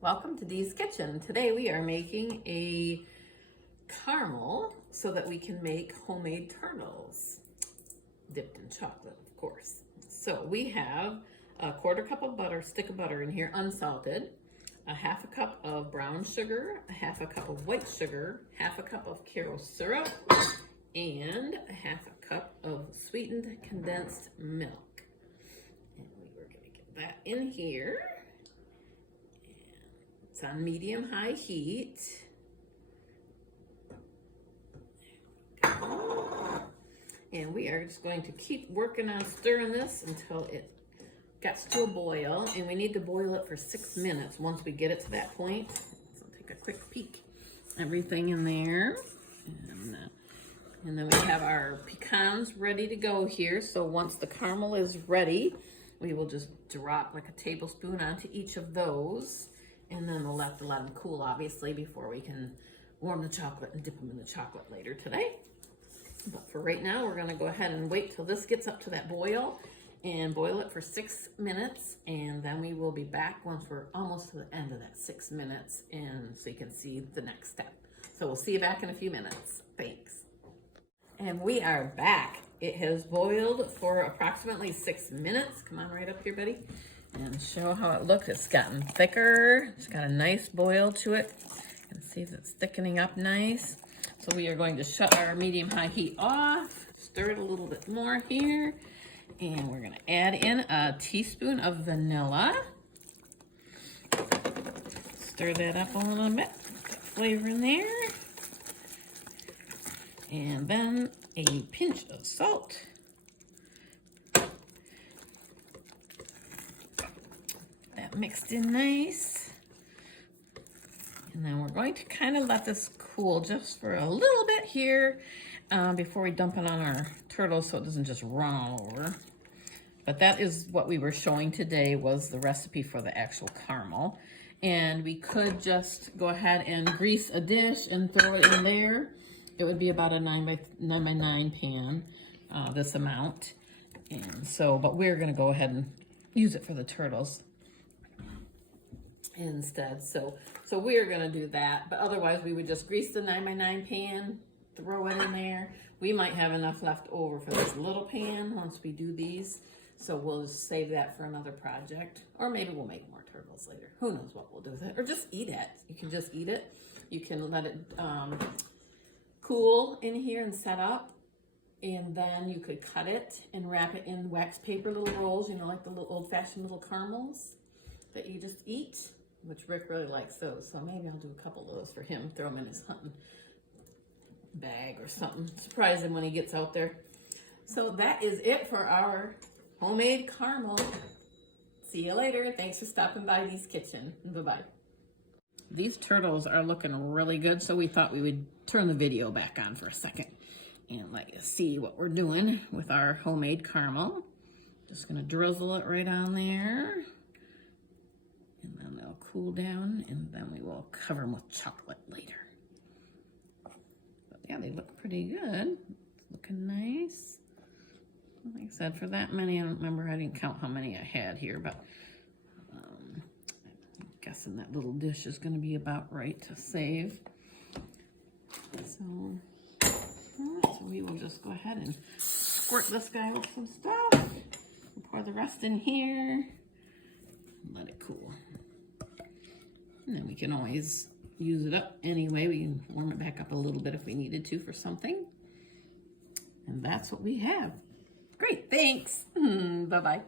Welcome to Dee's Kitchen. Today we are making a caramel so that we can make homemade turtles, dipped in chocolate, of course. So we have a 1/4 cup of butter, stick of butter in here, unsalted, a 1/2 cup of brown sugar, a 1/2 cup of white sugar, 1/2 cup of Karo Syrup, and a 1/2 cup of sweetened condensed milk. And we were gonna get that in here. It's on medium-high heat. And we are just going to keep working on stirring this until it gets to a boil. And we need to boil it for 6 minutes once we get it to that point. So take a quick peek. Everything in there. And then we have our pecans ready to go here. So once the caramel is ready, we will just drop like a tablespoon onto each of those. And then we'll have to let them cool, obviously, before we can warm the chocolate and dip them in the chocolate later today. But for right now, we're gonna go ahead and wait till this gets up to that boil and boil it for 6 minutes. And then we will be back once we're almost to the end of that 6 minutes, and so you can see the next step. So we'll see you back in a few minutes. Thanks. And we are back. It has boiled for approximately 6 minutes. Come on right up here, buddy, and show how it looks. It's gotten thicker. It's got a nice boil to it. You can see it's thickening up nice. So we are going to shut our medium-high heat off, stir it a little bit more here, and we're gonna add in a teaspoon of vanilla. Stir that up a little bit, put that flavor in there. And then a pinch of salt. That mixed in nice. And then we're going to kind of let this cool just for a little bit here before we dump it on our turtles so it doesn't just run all over. But that is what we were showing today, was the recipe for the actual caramel. And we could just go ahead and grease a dish and throw it in there. It would be about a 9 by 9 pan, this amount. And so, but we're gonna go ahead and use it for the turtles instead. So we're gonna do that, but otherwise we would just grease the 9 by 9 pan, throw it in there. We might have enough left over for this little pan once we do these. So we'll just save that for another project, or maybe we'll make more turtles later. Who knows what we'll do with it, or just eat it. You can just eat it. You can let it cool in here and set up, and then you could cut it and wrap it in wax paper, little rolls, you know, like the little old-fashioned little caramels that you just eat, which Rick really likes those. So maybe I'll do a couple of those for him, throw them in his hunting bag or something. Surprise him when he gets out there. So that is it for our homemade caramel. See you later. Thanks for stopping by Dee's Kitchen. Bye-bye. These turtles are looking really good, so we thought we would turn the video back on for a second and let you see what we're doing with our homemade caramel. Just gonna drizzle it right on there, and then they'll cool down, and then we will cover them with chocolate later. But yeah, they look pretty good. It's looking nice. Like I said, for that many, I don't remember, I didn't count how many I had here, but guessing that little dish is going to be about right to save. So we will just go ahead and squirt this guy with some stuff. We'll pour the rest in here and let it cool. And then we can always use it up anyway. We can warm it back up a little bit if we needed to for something. And that's what we have. Great, thanks. Bye-bye.